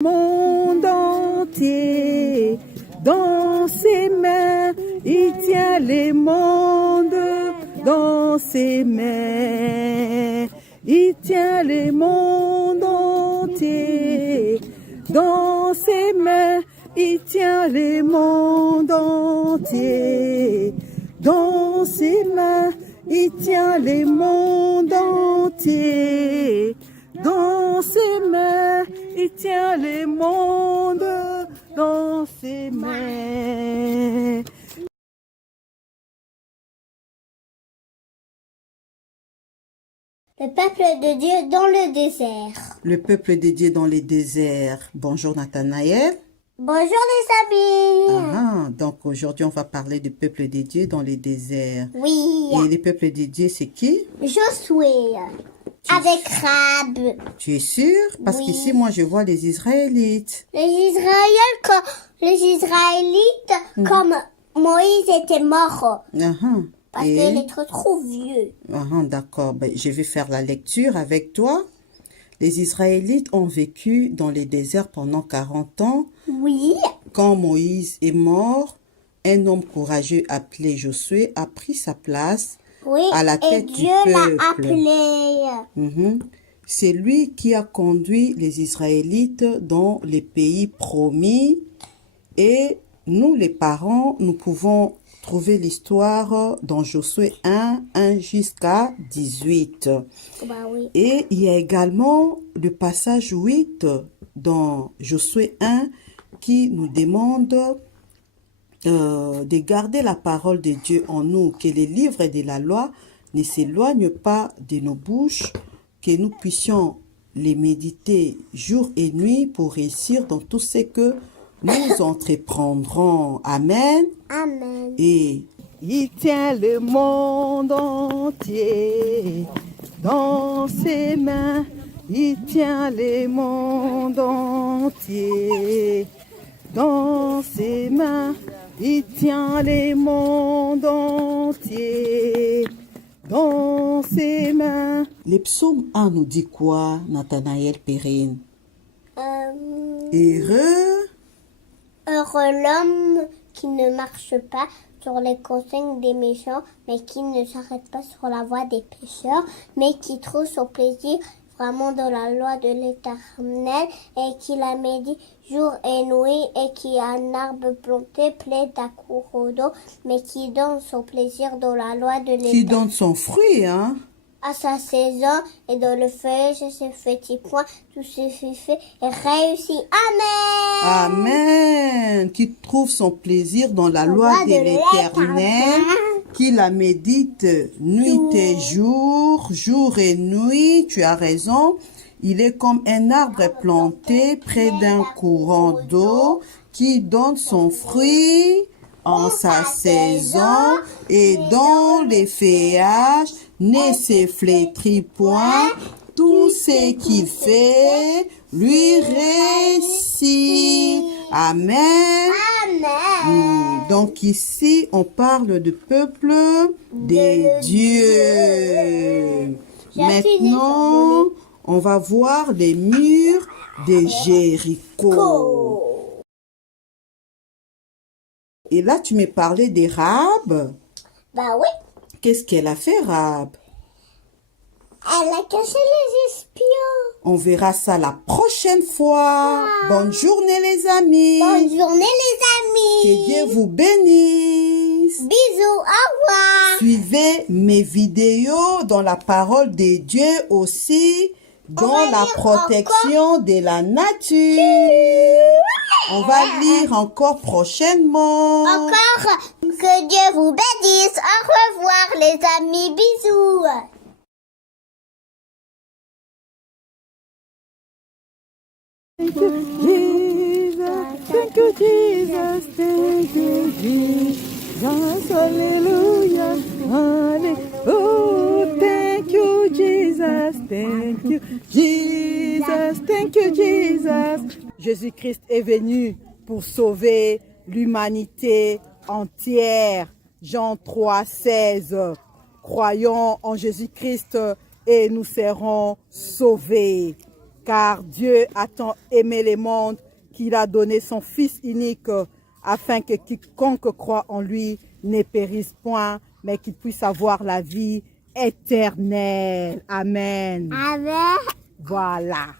Monde entier dans ses mains, il tient les mondes dans ses mains. Il tient les mondes entiers dans ses mains. Il tient les mondes entiers dans ses mains. Il tient les mondes entiers dans ses mains. Il tient les mondes dans ses mains. Le peuple de Dieu dans le désert. Le peuple de Dieu dans les déserts. Bonjour Nathanaël. Bonjour les amis. Donc aujourd'hui on va parler du peuple de Dieu dans les déserts. Oui. Et le peuple de Dieu c'est qui? Josué. Avec Rab. Tu es sûr? Parce Oui. qu'ici moi je vois les Israélites. Les Israélites, comme Moïse était mort. Parce qu'il est trop vieux. D'accord, je vais faire la lecture avec toi. Les Israélites ont vécu dans les déserts pendant 40 ans. Oui. Quand Moïse est mort, un homme courageux appelé Josué a pris sa place à la tête du Dieu peuple. l'a appelé. C'est lui qui a conduit les Israélites dans les pays promis. Et nous, les parents, nous pouvons trouver l'histoire dans Josué 1 jusqu'à 18. Oui. Et il y a également le passage 8 dans Josué 1 qui nous demande de garder la parole de Dieu en nous, que les livres de la loi ne s'éloignent pas de nos bouches, que nous puissions les méditer jour et nuit pour réussir dans tout ce que nous entreprendrons. Amen. Amen. Et il tient le monde entier dans ses mains. Il tient le monde entier dans ses mains. Il tient le monde entier dans ses mains. Le psaume 1 nous dit quoi, Nathanaël Perrine? Heureux l'homme qui ne marche pas sur les consignes des méchants, mais qui ne s'arrête pas sur la voie des pécheurs, mais qui trouve son plaisir vraiment dans la loi de l'Éternel, et qui la médite jour et nuit, et qui a un arbre planté plein d'accours d'eau, mais qui donne son plaisir dans la loi de l'Éternel. Qui donne son fruit, à sa saison, et dans le feuillage ses petits points, tout se fait et réussit. Amen. Amen. Qui trouve son plaisir dans la loi de l'Éternel, qui la médite nuit et jour, jour et nuit. Tu as raison. Il est comme un arbre planté près d'un courant d'eau qui donne son fruit en sa saison, et dont les feuillages ne se flétrit point. Tout ce qu'il fait lui réussit. Amen. Amen. Donc ici, on parle du peuple de Dieu. Maintenant, on va voir les murs de Jéricho. Et là, tu me parlais des Rahab. Oui. Qu'est-ce qu'elle a fait, Rahab? Elle a caché les espions. On verra ça la prochaine fois. Bonne journée, les amis. Bonne journée, les amis. Que Dieu vous bénisse. Bisous, au revoir. Suivez mes vidéos dans la parole de Dieu aussi, dans la protection de la nature. On va lire encore prochainement. Encore. Que Dieu vous bénisse. Au revoir, les amis. Bisous. Thank you, Jesus. Thank you, Jesus. Thank you, Jesus. Hallelujah. Oh, thank you, Jesus. Thank you, Jesus. Thank you, Jesus. Jésus-Christ est venu pour sauver l'humanité entière. Jean 3, 16. Croyons en Jésus-Christ et nous serons sauvés. car Dieu a tant aimé les mondes qu'il a donné son Fils unique afin que quiconque croit en lui ne périsse point, mais qu'il puisse avoir la vie éternelle. Amen. Amen. Voilà.